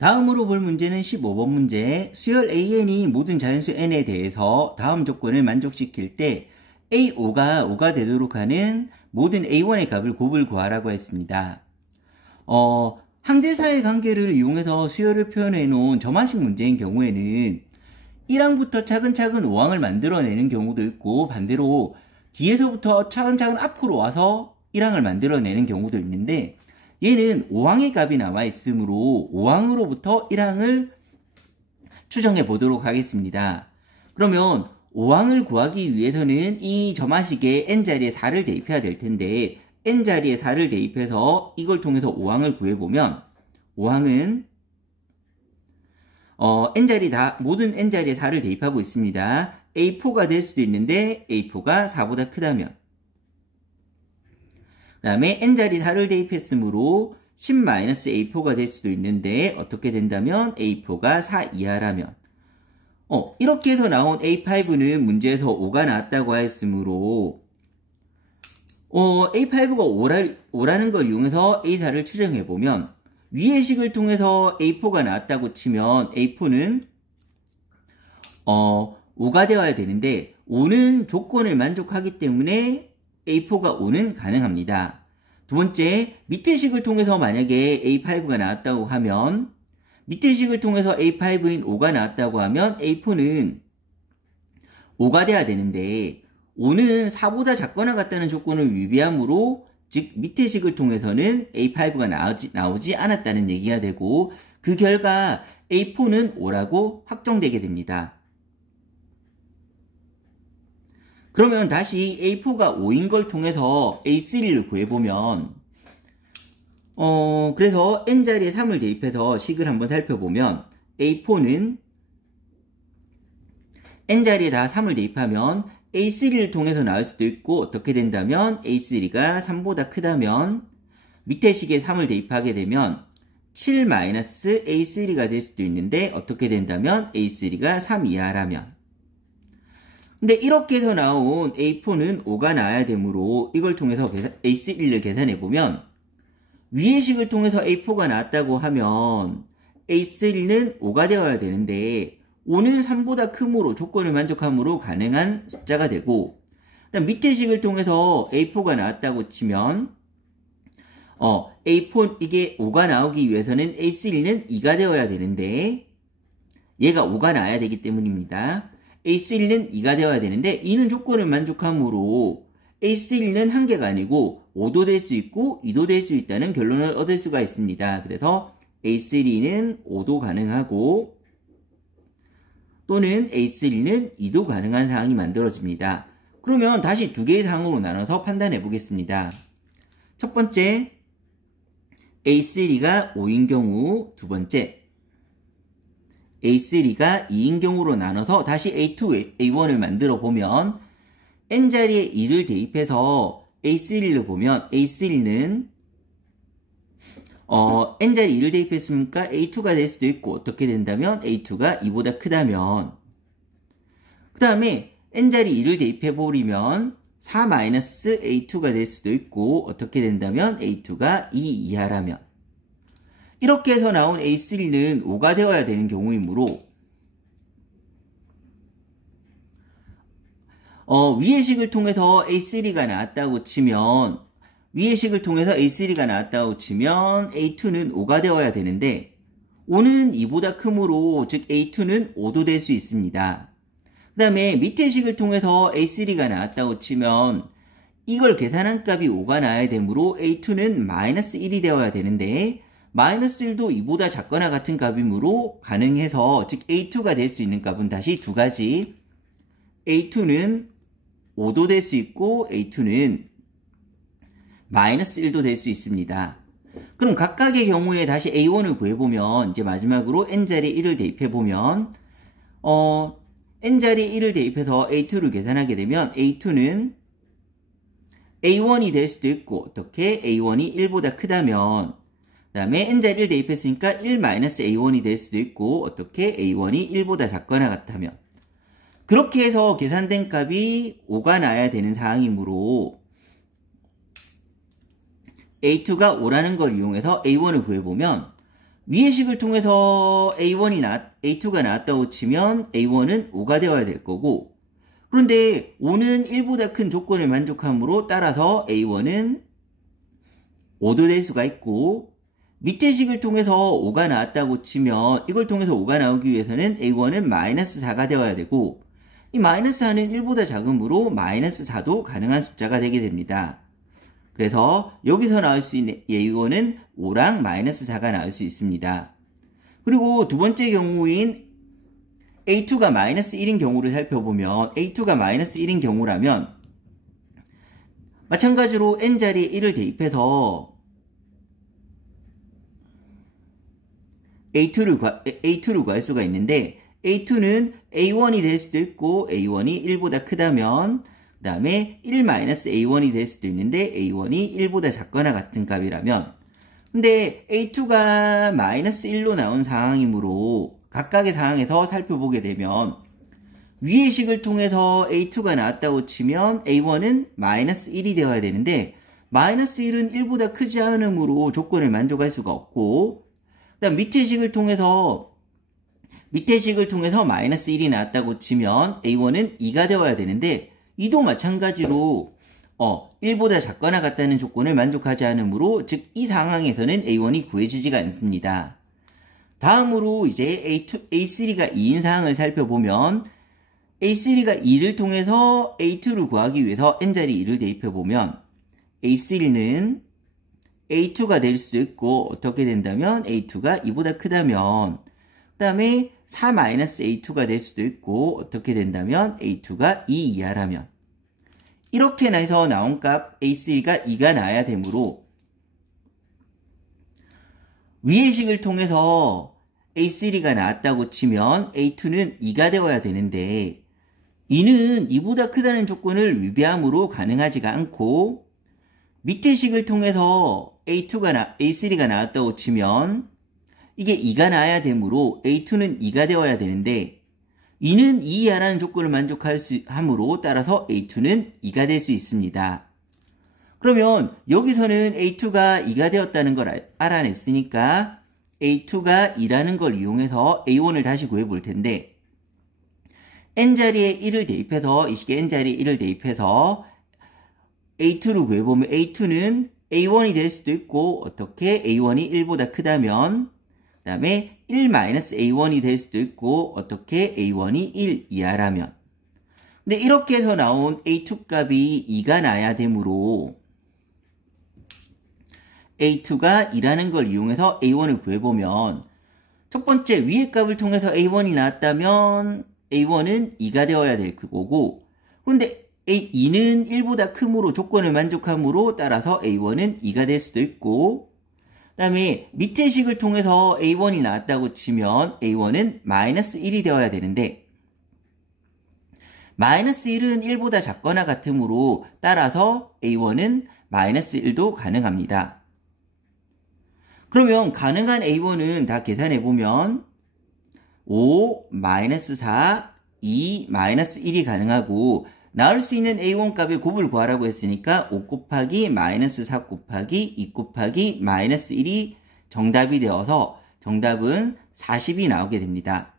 다음으로 볼 문제는 15번 문제. 수열 AN이 모든 자연수 N에 대해서 다음 조건을 만족시킬 때 A5가 5가 되도록 하는 모든 A1의 값을 곱을 구하라고 했습니다. 항대사의 관계를 이용해서 수열을 표현해 놓은 점화식 문제인 경우에는 1항부터 차근차근 5항을 만들어내는 경우도 있고, 반대로 뒤에서부터 차근차근 앞으로 와서 1항을 만들어내는 경우도 있는데, 얘는 5항의 값이 나와 있으므로 5항으로부터 1항을 추정해 보도록 하겠습니다. 그러면 5항을 구하기 위해서는 이 점화식에 n자리에 4를 대입해야 될 텐데, n자리에 4를 대입해서 이걸 통해서 5항을 구해보면 5항은 모든 n자리에 4를 대입하고 있습니다. A4가 될 수도 있는데 A4가 4보다 크다면, 그 다음에 n자리 4를 대입했으므로 10-A4가 될 수도 있는데 어떻게 된다면 A4가 4 이하라면, 이렇게 해서 나온 A5는 문제에서 5가 나왔다고 하였으므로 A5가 5라는 걸 이용해서 A4를 추정해보면 위의 식을 통해서 A4가 나왔다고 치면 A4는 5가 되어야 되는데 5는 조건을 만족하기 때문에 A4가 5는 가능합니다. 두 번째, 밑의 식을 통해서 만약에 A5가 나왔다고 하면, 밑의 식을 통해서 A5인 5가 나왔다고 하면 A4는 5가 돼야 되는데 5는 4보다 작거나 같다는 조건을 위배하므로, 즉 밑의 식을 통해서는 A5가 나오지 않았다는 얘기가 되고, 그 결과 A4는 5라고 확정되게 됩니다. 그러면 다시 A4가 5인 걸 통해서 A3를 구해보면, 그래서 n자리에 3을 대입해서 식을 한번 살펴보면 A4는 n자리에다 3을 대입하면 A3를 통해서 나올 수도 있고, 어떻게 된다면 A3가 3보다 크다면 밑에 식에 3을 대입하게 되면 7-A3가 될 수도 있는데 어떻게 된다면 A3가 3 이하라면, 근데 이렇게 해서 나온 A4는 5가 나와야 되므로 이걸 통해서 A3를 계산해보면 위의 식을 통해서 A4가 나왔다고 하면 A3는 5가 되어야 되는데 5는 3보다 크므로 조건을 만족함으로 가능한 숫자가 되고, 그다음 밑의 식을 통해서 A4가 나왔다고 치면 A4 이게 5가 나오기 위해서는 A3는 2가 되어야 되는데 얘가 5가 나와야 되기 때문입니다. A3는 2가 되어야 되는데 2는 조건을 만족함으로 A3는 1개가 아니고 5도 될 수 있고 2도 될 수 있다는 결론을 얻을 수가 있습니다. 그래서 A3는 5도 가능하고 또는 A3는 2도 가능한 상황이 만들어집니다. 그러면 다시 두 개의 상황으로 나눠서 판단해 보겠습니다. 첫 번째, A3가 5인 경우, 두 번째, A3가 2인 경우로 나눠서 다시 A2, A1을 만들어 보면 n자리에 2를 대입해서 A3를 보면 A3는 n자리 2를 대입했으니까 A2가 될 수도 있고, 어떻게 된다면 A2가 2보다 크다면, 그 다음에 n자리 2를 대입해버리면 4-A2가 될 수도 있고, 어떻게 된다면 A2가 2 이하라면, 이렇게 해서 나온 A3는 5가 되어야 되는 경우이므로 위의 식을 통해서 A3가 나왔다고 치면 A2는 5가 되어야 되는데 5는 2보다 크므로, 즉 A2는 5도 될 수 있습니다. 그 다음에 밑의 식을 통해서 A3가 나왔다고 치면 이걸 계산한 값이 5가 나와야 되므로 A2는 -1이 되어야 되는데 -1도 2보다 작거나 같은 값이므로 가능해서, 즉 A2가 될 수 있는 값은 다시 두 가지, A2는 5도 될 수 있고 A2는 -1도 될 수 있습니다. 그럼 각각의 경우에 다시 A1을 구해보면, 이제 마지막으로 n자리에 1을 대입해보면 n자리에 1을 대입해서 A2를 계산하게 되면 A2는 A1이 될 수도 있고, 어떻게 A1이 1보다 크다면, 그 다음에 n자리를 대입했으니까 1-A1이 될 수도 있고, 어떻게 A1이 1보다 작거나 같다면, 그렇게 해서 계산된 값이 5가 나야 되는 상황이므로 A2가 5라는 걸 이용해서 A1을 구해보면 위의 식을 통해서 A2가 나왔다고 치면 A1은 5가 되어야 될 거고, 그런데 5는 1보다 큰 조건을 만족하므로 따라서 A1은 5도 될 수가 있고, 밑의 식을 통해서 5가 나왔다고 치면 이걸 통해서 5가 나오기 위해서는 A1은 마이너스 4가 되어야 되고, 이 마이너스 4는 1보다 작으므로 마이너스 4도 가능한 숫자가 되게 됩니다. 그래서 여기서 나올 수 있는 A1은 5랑 마이너스 4가 나올 수 있습니다. 그리고 두 번째 경우인 A2가 마이너스 1인 경우를 살펴보면 A2가 마이너스 1인 경우라면 마찬가지로 n자리에 1을 대입해서 A2를 구할 수가 있는데 A2는 A1이 될 수도 있고 A1이 1보다 크다면 그 다음에 1-A1이 될 수도 있는데 A1이 1보다 작거나 같은 값이라면, 근데 A2가 마이너스 1로 나온 상황이므로 각각의 상황에서 살펴보게 되면 위의 식을 통해서 A2가 나왔다고 치면 A1은 마이너스 1이 되어야 되는데 마이너스 1은 1보다 크지 않으므로 조건을 만족할 수가 없고, 그 다음 밑의 식을 통해서 마이너스 1이 나왔다고 치면 A1은 2가 되어야 되는데 이도 마찬가지로 1보다 작거나 같다는 조건을 만족하지 않으므로, 즉 이 상황에서는 A1이 구해지지가 않습니다. 다음으로 이제 A3가 2인 상황을 살펴보면 A3가 2를 통해서 A2를 구하기 위해서 n자리 2를 대입해보면 A3는 A2가 될 수도 있고, 어떻게 된다면 A2가 2보다 크다면, 그 다음에 4-A2가 될 수도 있고, 어떻게 된다면 A2가 2 이하라면, 이렇게 해서 나온 값 A3가 2가 나야 되므로 위의 식을 통해서 A3가 나왔다고 치면 A2는 2가 되어야 되는데 2는 2보다 크다는 조건을 위배함으로 가능하지가 않고, 밑의 식을 통해서 A3가 나왔다고 치면 이게 2가 나야 되므로 A2는 2가 되어야 되는데 2는 2 이하라는 조건을 만족할 수 함으로 따라서 A2는 2가 될 수 있습니다. 그러면 여기서는 A2가 2가 되었다는 걸 알아냈으니까 A2가 2라는 걸 이용해서 A1을 다시 구해 볼 텐데, n자리에 1을 대입해서, 이 식에 n자리에 1을 대입해서 A2를 구해보면 A2는 A1이 될 수도 있고, 어떻게 A1이 1보다 크다면, 그 다음에 1-A1이 될 수도 있고, 어떻게 A1이 1 이하라면. 근데 이렇게 해서 나온 A2 값이 2가 나야 되므로 A2가 2라는 걸 이용해서 A1을 구해보면, 첫 번째 위의 값을 통해서 A1이 나왔다면 A1은 2가 되어야 될 거고, 그런데 A2는 1보다 크므로 조건을 만족하므로 따라서 A1은 2가 될 수도 있고, 그 다음에 밑의 식을 통해서 A1이 나왔다고 치면 A1은 마이너스 1이 되어야 되는데 마이너스 1은 1보다 작거나 같으므로 따라서 A1은 마이너스 1도 가능합니다. 그러면 가능한 A1은 다 계산해보면 5, 마이너스 4, 2, 마이너스 1이 가능하고, 나올 수 있는 A1 값의 곱을 구하라고 했으니까 5 곱하기 마이너스 4 곱하기 2 곱하기 마이너스 1이 정답이 되어서 정답은 40이 나오게 됩니다.